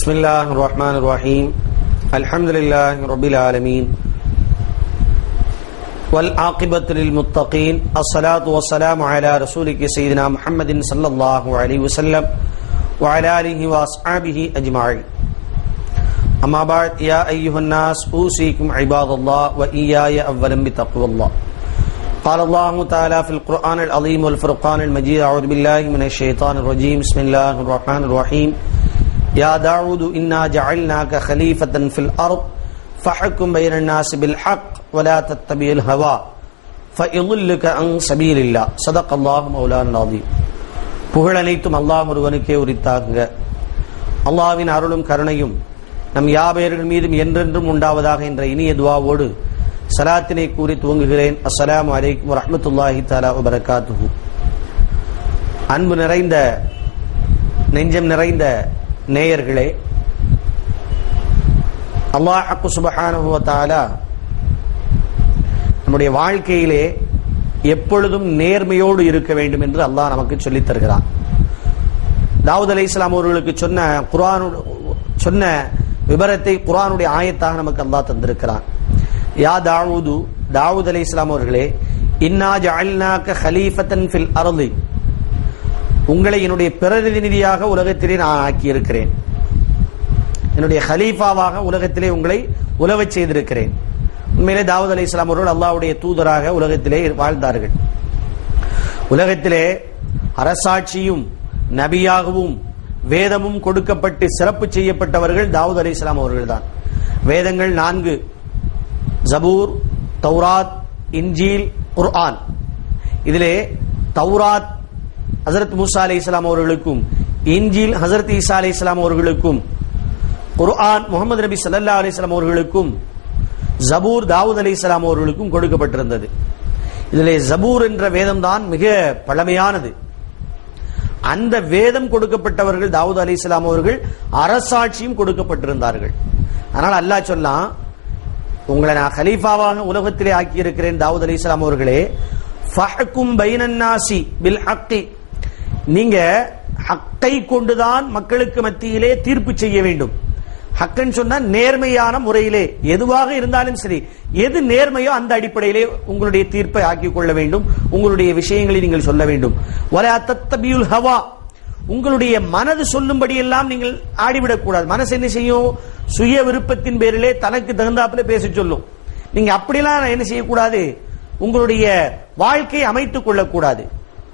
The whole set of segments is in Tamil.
بسم الله الرحمن الرحيم الحمد لله رب العالمين والعاقبة للمتقين الصلاة والسلام على رسولك سيدنا محمد صلى الله عليه وسلم وعلى آله وأصحابه أجمعين أما بعد يا أيها الناس أوصيكم عباد الله وإياي أولا بتقوى الله قال الله تعالى في القرآن العظيم والفرقان المجيد أعوذ بالله من الشيطان الرجيم بسم الله الرحمن الرحيم يا داود إنا جعلناك خليفة في الأرض فحكم بين الناس بالحق ولا تتبع الهوى فيضلك عن سبيل الله صدق الله مولانا العظيم. புகழ் அனைத்தும் அல்லாஹ் ஒருவனுக்கே உரித்தாகுக. அல்லாஹ்வின் அருளும் கருணையும் நம் யாவர்கள் மீதும் என்றென்றும் உண்டாவதாக என்ற இனிய துஆவோடு சலாத்தினை கூறி துவங்குகிறேன். அஸ்ஸலாமு அலைக்கும் வரஹ்மத்துல்லாஹி தஆலா வபரகாத்துஹு. அன்பு நிறைந்த நெஞ்சம் நிறைந்த நேயர்களே, அல்லாஹ் சுப்ஹானஹு வ தஆலா நம்முடைய வாழ்க்கையிலே எப்பொழுதும் நேர்மையோடு இருக்க வேண்டும் என்று அல்லாஹ் நமக்கு சொல்லித் தருகிறான். தாவூத் அலைஹிஸ்ஸலாம் அவர்களுக்கு சொன்ன விபரத்தை குர்ஆனுடைய ஆயத்தாக நமக்கு அல்லாஹ் தந்திருக்கிறான். யா தாவூத் அலைஹிஸ்ஸலாம் அவர்களே, இன்னா ஜஅல்னாக கலீஃபத்தன் ஃபில் அர்தி, உங்களை என்னுடைய பிரதிநிதியாக உலகத்திலே நான் ஆக்கியிருக்கிறேன். என்னுடைய ஹலீஃபாவாக உலகத்திலே உங்களை உலவச் செய்திருக்கிறேன். உண்மையிலே தாவூத் அலைஹிஸ்ஸலாம் அவர்கள் அல்லாஹ்வுடைய தூதராக உலகத்திலே வாழ்ந்தார்கள். உலகத்திலே அரசாட்சியும் நபியாகவும் வேதமும் கொடுக்கப்பட்டு சிறப்பு செய்யப்பட்டவர்கள் தாவூத் அலைஹிஸ்ஸலாம் அவர்கள்தான். வேதங்கள் 4: ஜபூர், தௌராத், இன்ஜீல், குர்ஆன். இதிலே தௌராத் ஹஜரத் மூசா அலைஹிஸ்ஸலாம் அவர்களுக்கும், இன்ஜீல் ஹஜரத் ஈசா அலைஹிஸ்ஸலாம் அவர்களுக்கும், குர்ஆன் முஹம்மது நபி ஸல்லல்லாஹு அலைஹி வஸல்லம் அவர்களுக்கும், ஜபூர் தாவூத் அலைஹிஸ்ஸலாம் அவர்களுக்கும் கொடுக்கப்பட்டிருந்தது. இதிலே ஜபூர் என்ற வேதம் தான் மிக பழமையானது. அந்த வேதம் கொடுக்கப்பட்டவர்கள் தாவூத் அலைஹிஸ்ஸலாம் அவர்கள், அரசாட்சியும் கொடுக்கப்பட்டிருந்தார்கள். ஆனால் அல்லாஹ் சொன்னான், உங்களை நான் கலீஃபாவாக உலகத்திலே ஆக்கியிருக்கிறேன் தாவூத் அலைஹிஸ்ஸலாம் அவர்களே, ஃபஹ்கும் பைனன் நாஸி பில் ஹக்கி, நீங்க ஹக்கை கொண்டுதான் மக்களுக்கு மத்தியிலே தீர்ப்பு செய்ய வேண்டும். ஹக்கன் சொன்னா நேர்மையான முறையிலே எதுவாக இருந்தாலும் சரி, எது நேர்மையோ அந்த அடிப்படையிலே உங்களுடைய தீர்ப்பை ஆக்கிக் கொள்ள வேண்டும். உங்களுடைய விஷயங்களை நீங்கள் சொல்ல வேண்டும். வலா தத்தபியுல் ஹவா, உங்களுடைய மனது சொல்லும்படி எல்லாம் நீங்கள் ஆடிவிடக் கூடாது. மனசு என்ன செய்யும்? சுய விருப்பத்தின் பேரிலே தனக்கு தகுந்தாப்புல பேச சொல்லும். நீங்க அப்படிலாம் என்ன செய்யக்கூடாது? உங்களுடைய வாழ்க்கையை அமைத்துக் கொள்ளக்கூடாது.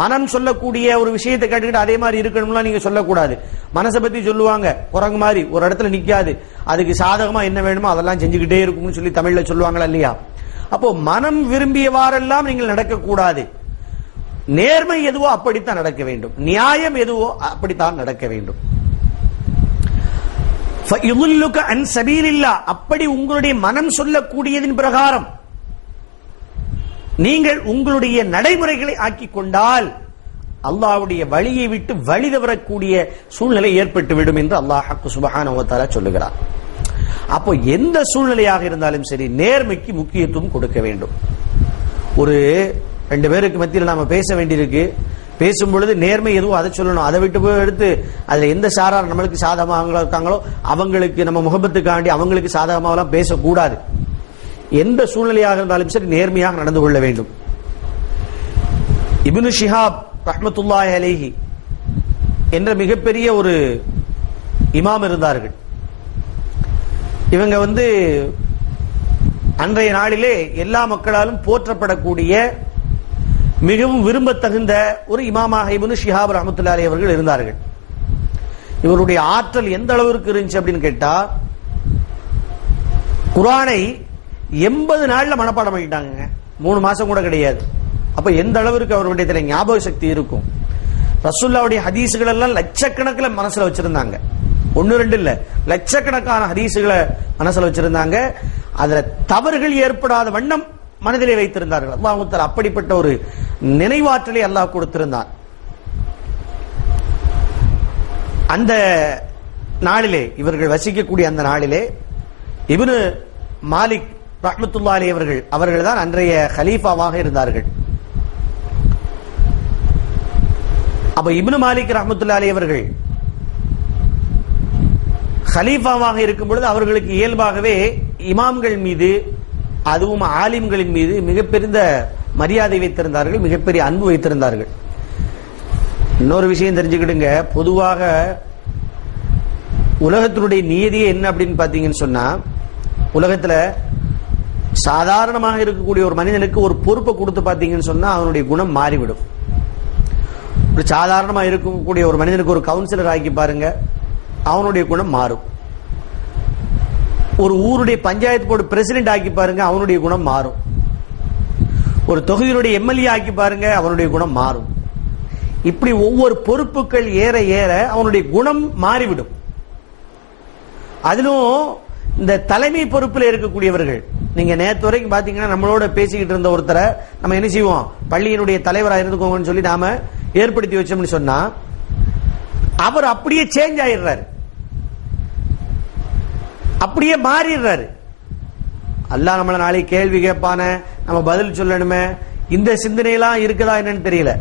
மனம் சொல்லக்கூடிய ஒரு விஷயத்தை கேட்டுக்கிட்டு அதே மாதிரி இருக்கணும்லாம் நீங்க சொல்லக்கூடாது. மனசை பத்தி சொல்லுவாங்க, குரங்கு மாதிரி ஒரு இடத்துல நிக்காது, அதுக்கு சாதகமா என்ன வேணுமோ அதெல்லாம் செஞ்சுக்கிட்டே இருக்கும்னு சொல்லி தமிழ்ல சொல்லுவாங்களா இல்லையா? அப்போ மனம் விரும்பியவாறெல்லாம் நீங்கள் நடக்கக்கூடாது. நேர்மை எதுவோ அப்படித்தான் நடக்க வேண்டும், நியாயம் எதுவோ அப்படித்தான் நடக்க வேண்டும். அப்படி உங்களுடைய மனம் சொல்லக்கூடியதின் பிரகாரம் நீங்கள் உங்களுடைய நடைமுறைகளை ஆக்கிக் கொண்டால் அல்லாஹ்வுடைய வழியை விட்டு வழி தவறக்கூடிய சூழ்நிலை ஏற்பட்டுவிடும் என்று அல்லாஹ் சுப்ஹானஹு வ தஆலா சொல்லுகிறார். அப்போ எந்த சூழ்நிலையாக இருந்தாலும் சரி நேர்மைக்கு முக்கியத்துவம் கொடுக்க வேண்டும். ஒரு 2 பேருக்கு மத்தியில் நாம பேச வேண்டியிருக்கு, பேசும் பொழுது நேர்மை எதுவும் அதை சொல்லணும். அதை விட்டு போய் எடுத்து அதுல எந்த சாரார் நம்மளுக்கு சாதகமாக இருக்காங்களோ அவங்களுக்கு நம்ம முகபத்துக்காண்டி அவங்களுக்கு சாதகமாக பேசக்கூடாது. எந்த சூழ்நிலையாக இருந்தாலும் சரி நேர்மையாக நடந்து கொள்ள வேண்டும். இப்னு ஷிஹாப் ரஹ்மத்துல்லாஹி அலைஹி என்ற மிகப்பெரிய ஒரு இமாம் இருந்தார்கள். இவங்க அன்றைய நாளிலே எல்லா மக்களாலும் போற்றப்படக்கூடிய மிகவும் விரும்பத்தகுந்த ஒரு இமாமாக இப்னு ஷிஹாப் ரஹ்மத்துல்லாஹி அலைஹி அவர்கள் இருந்தார்கள். இவருடைய ஆற்றல் எந்த அளவிற்கு இருந்துச்சு அப்படின்னு கேட்டா, குர்ஆனை 80 நாள்ல மனப்பாடம் பண்ணிட்டாங்க. 3 மாசம் கூட கிடையாது. அப்ப எந்த அளவிற்கு அவருடைய ஞாபக சக்தி இருக்கும். ரசூலுல்லாஹ்வுடைய ஹதீஸ்கள் எல்லாம் லட்சக்கணக்கில் மனசுல வச்சிருந்தாங்க. 1-2 இல்ல, லட்சக்கணக்கான ஹதீஸ்களை மனசுல வச்சிருந்தாங்க. அதுல தவறுகள் ஏற்படாத வண்ணம் மனதிலே வைத்திருந்தார்கள். அல்லாஹ் தஆலா அப்படிப்பட்ட ஒரு நினைவாற்றலை அல்லாஹ் கொடுத்திருந்தான். அந்த நாளிலே, இவர்கள் வசிக்கக்கூடிய அந்த நாளிலே இப்னு மாலிக் ரஹ்மத்துல்லாஹி அலைஹி அவர்கள் தான் அன்றைய கலீஃபாவாக இருந்தார்கள். அப்ப இப்னு மாலிக் ரஹ்மத்துல்லாஹி அலைஹி அவர்கள் ஹலீஃபாவாக இருக்கும் பொழுது அவர்களுக்கு இயல்பாகவே இமாம்கள் மீது, அதுவும் ஆலிம்களின் மீது மிகப்பெரிய மரியாதை வைத்திருந்தார்கள், மிகப்பெரிய அன்பு வைத்திருந்தார்கள். இன்னொரு விஷயம் தெரிஞ்சுக்கிடுங்க, பொதுவாக உலகத்தினுடைய நியதியே என்ன அப்படின்னு பாத்தீங்கன்னு சொன்னா, உலகத்துல சாதாரணமாக இருக்கக்கூடிய ஒரு மனிதனுக்கு ஒரு பொறுப்பை கொடுத்து பாத்தீங்கன்னு சொன்னா அவனுடைய குணம் மாறிவிடும். ஒரு சாதாரணமாக இருக்கக்கூடிய ஒரு மனிதனுக்கு ஒரு கவுன்சிலர் ஆக்கி பாருங்க, அவனுடைய குணம் மாறும். ஒரு ஊருடைய பஞ்சாயத்து போர்டு பிரசிடென்ட் ஆக்கி பாருங்க, அவனுடைய குணம் மாறும். ஒரு தொகுதியினுடைய எம்எல்ஏ ஆக்கி பாருங்க, அவனுடைய குணம் மாறும். இப்படி ஒவ்வொரு பொறுப்புகள் ஏற ஏற அவனுடைய குணம் மாறிவிடும். அதிலும் இந்த தலைமை பொறுப்பில் இருக்கக்கூடியவர்கள், நீங்க நேற்று வரைக்கும் பாத்தீங்கன்னா நம்மளோட பேசிக்கிட்டு இருந்த ஒருத்தரை நம்ம என்ன செய்வோம், பள்ளியினுடைய தலைவராக இருந்துக்கோங்கன்னு சொல்லி நாம ஏற்படுத்தி வச்சோம்னு சொன்னா அவர் அப்படியே சேஞ்ச் ஆயிடுறாரு, அப்படியே மாறிடுறாரு. அல்லாஹ் நம்மள நாளைக்கு கேள்வி கேட்பான, நம்ம பதில் சொல்லணுமே, இந்த சிந்தனையெல்லாம் இருக்குதா என்னன்னு தெரியல.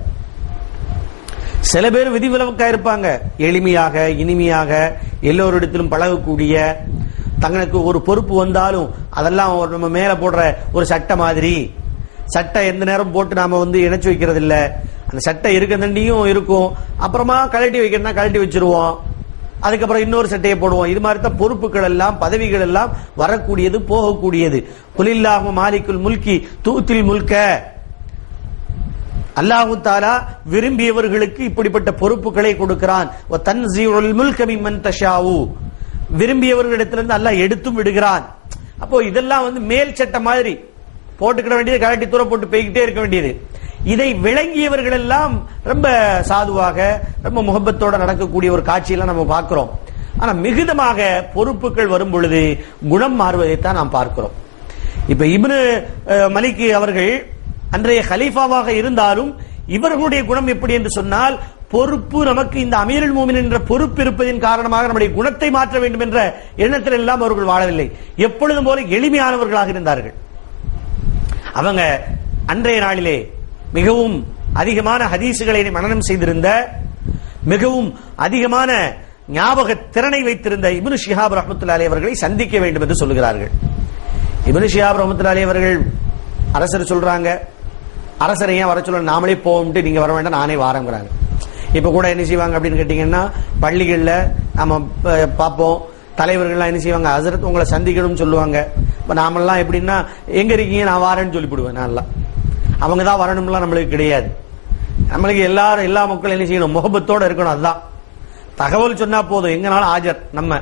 சில பேர் விதிவிலக்கா இருப்பாங்க, எளிமையாக இனிமையாக எல்லோரிடத்திலும் பழகக்கூடிய, தங்களுக்கு ஒரு பொறுப்பு வந்தாலும் அதெல்லாம் நம்ம மேல போடுற ஒரு சட்டை மாதிரி, சட்டை எந்த நேரம் போட்டு நாம இணைச்சு வைக்கிறது இல்ல, அந்த சட்டை இருக்க தண்டியும் இருக்கும், அப்புறமா கழட்டி வைக்கிறதா கழட்டி வச்சிருவோம், அதுக்கப்புறம் இன்னொரு சட்டையை போடுவோம். இது மாதிரி தான் பொறுப்புகள் எல்லாம் பதவிகள் எல்லாம் வரக்கூடியது போகக்கூடியது. குலில்லாஹு மாலிக்குல் முல்கி தூத்தில் முல்க, அல்லாஹு தஆலா விரும்பியவர்களுக்கு இப்படிப்பட்ட பொறுப்புகளை கொடுக்கிறான். வ தன்ஸீஉல் முல்க மிம்மன் தஷாஉ, விரும்பியவர்களிடத்திலிருந்து அல்லாஹ் எடுத்தும் விடுகிறான். அப்போ இதெல்லாம் மேல் சட்டை மாதிரி போட்டுக்கிட வேண்டியது, கழட்டி தூர போட்டு போய்கிட்டே இருக்க வேண்டியது. இதை விளங்கியவர்கள் எல்லாம் ரொம்ப சாதுவாக ரொம்ப முகப்பத்தோட நடக்கக்கூடிய ஒரு காட்சியெல்லாம் நம்ம பார்க்கிறோம். ஆனா மிகுதமாக பொறுப்புகள் வரும் பொழுது குணம் மாறுவதைத்தான் நாம் பார்க்கிறோம். இப்ப இப்னு மலிக் அவர்கள் அன்றைய கலீஃபாவாக இருந்தாலும் இவர்களுடைய குணம் எப்படி என்று சொன்னால், பொறுப்பு நமக்கு இந்த அமீருல் மோமினின் என்ற பொறுப்பு இருப்பதின் காரணமாக நம்முடைய குணத்தை மாற்ற வேண்டும் என்ற எண்ணத்தில் எல்லாம் அவர்கள் வாழவில்லை. எப்பொழுதும் போல எளிமையானவர்களாக இருந்தார்கள். அவங்க அன்றைய நாளிலே மிகவும் அதிகமான ஹதீசுகளை மனனம் செய்திருந்த, மிகவும் அதிகமான ஞாபக திறனை வைத்திருந்த இப்னு ஷிஹாப் ரஹ்மத்துல்லாஹி அலைஹி அவர்களை சந்திக்க வேண்டும் என்று சொல்கிறார்கள். இப்னு ஷிஹாப் ரஹ்மத்துல்லாஹி அலைஹி அவர்கள் அரசர் சொல்றாங்க, அரசரை ஏன் வர சொல்ல, நாமளே போவோம்ட்டு, நீங்க வர வேண்டாம் நானே வாரங்கிறாங்க. இப்ப கூட என்ன செய்வாங்க அப்படின்னு கேட்டீங்கன்னா, பள்ளிகள்ல நம்ம பார்ப்போம், தலைவர்கள்லாம் என்ன செய்வாங்க, ஹஸரத் உங்களை சந்திக்கணும்னு சொல்லுவாங்க. இப்ப நாமெல்லாம் எப்படின்னா, எங்க இருக்கீங்க, நான் வாரேன்னு சொல்லிவிடுவேன். நான் அவங்க தான் வரணும்லாம் நம்மளுக்கு கிடையாது. நம்மளுக்கு எல்லா மக்களும் என்ன செய்யணும், முகபத்தோட இருக்கணும். அதுதான் தகவல் சொன்னா போதும், எங்கனாலும் ஆஜர் நம்ம.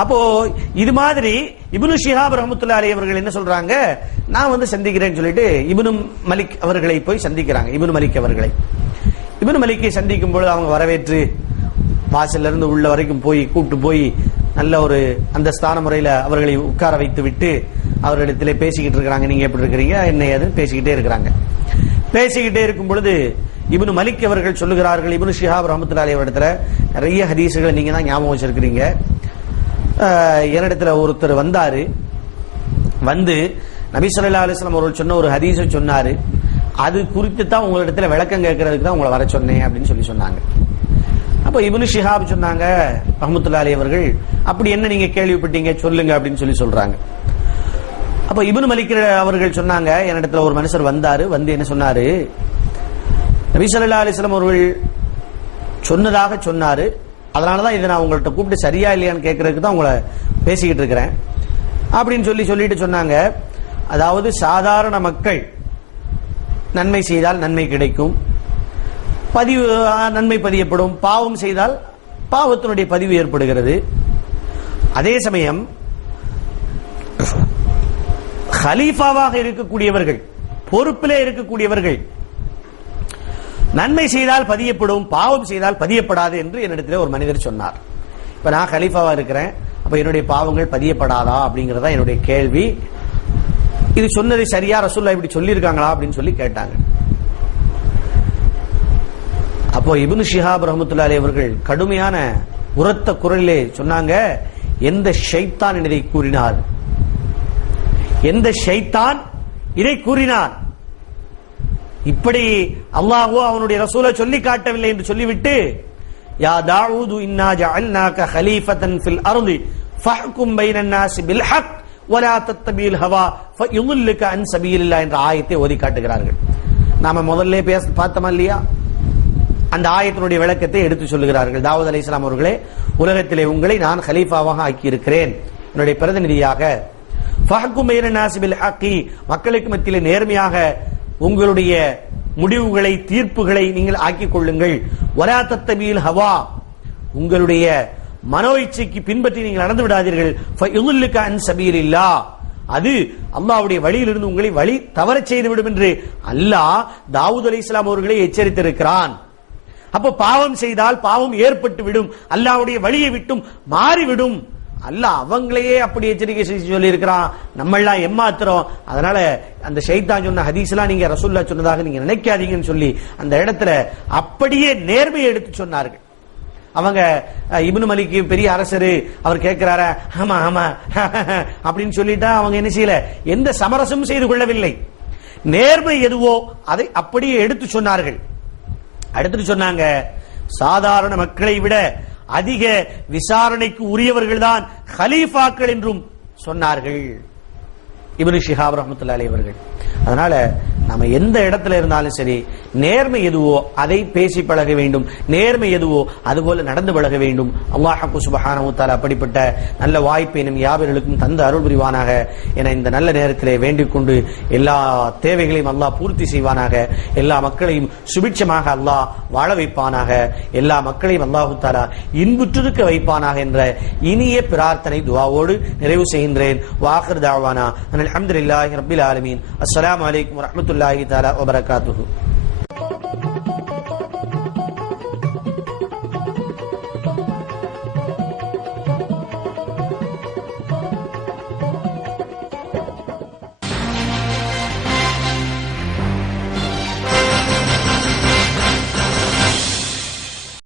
அப்போ இது மாதிரி இப்னு ஷிஹாப் ரஹ்மத்துல்லாஹி அலைஹி அவர்கள் என்ன சொல்றாங்க, நான் சந்திக்கிறேன்னு சொல்லிட்டு இப்னு மலிக் அவர்களை போய் சந்திக்கிறாங்க. இப்னு மலிக் அவர்களை, இப்னு மலிக்கை சந்திக்கும் பொழுது அவங்க வரவேற்று வாசல்ல இருந்து உள்ள வரைக்கும் போய் கூப்பிட்டு போய் நல்ல ஒரு அந்த ஸ்தான முறையில அவர்களை உட்கார வைத்து விட்டு அவர்களிடத்திலே பேசிக்கிட்டு இருக்கிறாங்க. நீங்க எப்படி இருக்கிறீங்க, என்ன ஏதுன்னு பேசிக்கிட்டே இருக்கிறாங்க. பேசிக்கிட்டே இருக்கும் பொழுது இப்னு மலிக் அவர்கள் சொல்லுகிறார்கள், இப்னு ஷிஹாப் ரஹ்மத்துல்லாஹி அலைஹி இடத்துல நிறைய ஹதீசுகளை நீங்க தான் ஞாபகம் வச்சிருக்கிறீங்க. என்னிடத்துல ஒருத்தர் வந்தாரு, வந்து நபி ஸல்லல்லாஹு அலைஹி வஸல்லம் அவர்கள் சொன்ன ஒரு ஹதீஸை சொன்னாரு, அது குறித்து தான் உங்களிடத்துல விளக்கம் கேட்கறதுக்கு தான் உங்களை வர சொன்னேன் அப்படின்னு சொன்னாங்க. அப்ப இப்னு ஷிஹாப் சொன்னாங்க, ரஹ்மத்துல்லாஹி அலைஹி அவர்கள், அப்படி என்ன நீங்க கேள்விப்பட்டீங்க சொல்லுங்க அப்படின்னு சொல்றாங்க. அப்ப இப்னு மலிக் அவர்கள் சொன்னாங்க, என்னிடத்துல ஒரு மனுஷர் வந்தாரு, வந்து என்ன சொன்னாரு, நபி ஸல்லல்லாஹு அலைஹி வஸல்லம் அவர்கள் சொன்னதாக சொன்னாரு, அதனாலதான் இதை நான் உங்கள்கிட்ட கூப்பிட்டு சரியா இல்லையான்னு கேட்கறதுக்கு தான் உங்களை பேசிக்கிட்டு இருக்கிறேன் அப்படின்னு சொல்லிட்டு சொன்னாங்க. அதாவது சாதாரண மக்கள் நன்மை செய்தால் நன்மை கிடைக்கும், நன்மை பதியப்படும், பாவம் செய்தால் பாவத்தினுடைய பதிவு ஏற்படுகிறது. அதே சமயம் ஹலீஃபாவாக இருக்கக்கூடியவர்கள், பொறுப்பிலே இருக்கக்கூடியவர்கள் நன்மை செய்தால் பதியப்படும், பாவம் செய்தால் பதியப்படாது என்று என்னிடத்தில் ஒரு மனிதர் சொன்னார். இப்ப நான் கலீஃபாவா இருக்கிறேன், அப்ப என்னுடைய பாவங்கள் பதியப்படாதா அப்படிங்கறதா என்னுடைய கேள்வி. இது சொன்னது சரியா, ரசூலுல்லாஹ் இப்படி சொல்லி இருக்காங்களா அப்படின்னு சொல்லி கேட்டாங்க. அப்போ இப்னு ஷிஹாப் ரஹ்மத்துல்லாஹி அலைஹி அவர்கள் கடுமையான உரத்த குரலிலே சொன்னாங்க, எந்த ஷைத்தான் இதை கூறினார், எந்த ஷைத்தான் இதை கூறினார், இப்படி அல்லாஹ்வோ அவனுடைய ரசூலை சொல்லி காட்டவில்லை என்று சொல்லிவிட்டு யா தாவூது இன்னா ஜஅல்நாக கலீஃபத்தன் ஃபில் அர்தி ஃபஹ்கும் பைனன் நாஸி பில் ஹக் வலா தத்தபில் ஹவா ஃபயுல்லுக அன் சபீலில்லாஹ் என்ற ஆயத்தை ஓதி காட்டுகிறார்கள். நாம முதல்ல பார்த்தோமா இல்லையா? அந்த ஆயத்தினுடைய விளக்கத்தை எடுத்து சொல்லுகிறார்கள். தாவூத் அலைஹிஸ்ஸலாம் அவர்களே, உலகத்திலே உங்களை நான் கலீஃபாவாக ஆக்கி இருக்கிறேன், என்னுடைய பிரதிநிதியாக. ஃபஹ்கும் பைனன் நாஸி பில் ஹக்கி, மக்களுக்கு மத்தியிலே நேர்மையாக உங்களுடைய முடிவுகளை, தீர்ப்புகளை நீங்கள் ஆக்கிக் கொள்ளுங்கள். வலா தத்தபில் ஹவா, உங்களுடைய மனோ இச்சைக்கு பின்பற்றி நீங்கள் நடந்து விடாதீர்கள். ஃபயுல்லுக அன் சபீலில்லாஹ், அது அல்லாஹ்வுடைய வழியிலிருந்து உங்களை வழி தவறச் செய்துவிடும் என்று அல்லாஹ் தாவூத் அலைஹிஸ்ஸலாம் அவர்களை எச்சரித்திருக்கிறான். அப்போ பாவம் செய்தால் பாவம் ஏற்பட்டு விடும், அல்லாஹ்வுடைய வழியை விட்டும் மாறிவிடும். அல்லாஹ் அவங்களையே அப்படி எச்சரிக்கை செய்து சொல்லி இருக்கிறான். நம்மெல்லாம் ஏமாத்துறோம். அதனால அந்த ஷைத்தான் சொன்ன ஹதீஸ்லாம் நீங்க ரசூலுல்லாஹ் சொன்னதாக நீங்க நினைக்காதீங்கன்னு சொல்லி அந்த இடத்துல அப்படியே நேர்மையை எடுத்து சொன்னார்கள். அவங்க இப்னு மலிக் பெரிய அரசரு, அவர் கேட்கிறாரா, ஆமா ஆமா அப்படின்னு சொல்லிட்டா அவங்க என்ன செய்யல, எந்த சமரசமும் செய்து கொள்ளவில்லை. நேர்மை எதுவோ அதை அப்படியே எடுத்து சொன்னார்கள். அடுத்து சொன்னாங்க, சாதாரண மக்களை விட அதிக விசாரணைக்கு உரியவர்கள் தான் கலீஃபாக்கள் என்றும் சொன்னார்கள் இப்னு ஷிஹாப் ரஹ்மத்துல்லாஹி அலைஹி அவர்கள். அதனால நம்ம எந்த இடத்துல இருந்தாலும் சரி, நேர்மை எதுவோ அதை பேசி பழக வேண்டும், நேர்மை எதுவோ அதுபோல நடந்து பழக வேண்டும். அல்லாஹ் சுப்ஹானஹு வ தஆலா அப்படிப்பட்ட நல்ல வாய்ப்பை நம் யாவர்களுக்கும் தந்து அருள் புரிவானாக என இந்த நல்ல நேரத்திலே வேண்டிக் கொண்டு, எல்லா தேவைகளையும் அல்லாஹ் பூர்த்தி செய்வானாக, எல்லா மக்களையும் சுபிட்சமாக அல்லாஹ் வாழ வைப்பானாக, எல்லா மக்களையும் அல்லாஹு தஆலா இன்புற்றிருக்க வைப்பானாக என்ற இனிய பிரார்த்தனை துஆவோடு நிறைவு செய்கின்றேன். வாஹிர் தாவானா அல்ஹம்துலில்லாஹி ரப்பில் ஆலமீன். அஸ்ஸலாமு அலைக்கும் வரஹ்மத்துல்லாஹி தஆலா வ பரகாத்துஹு.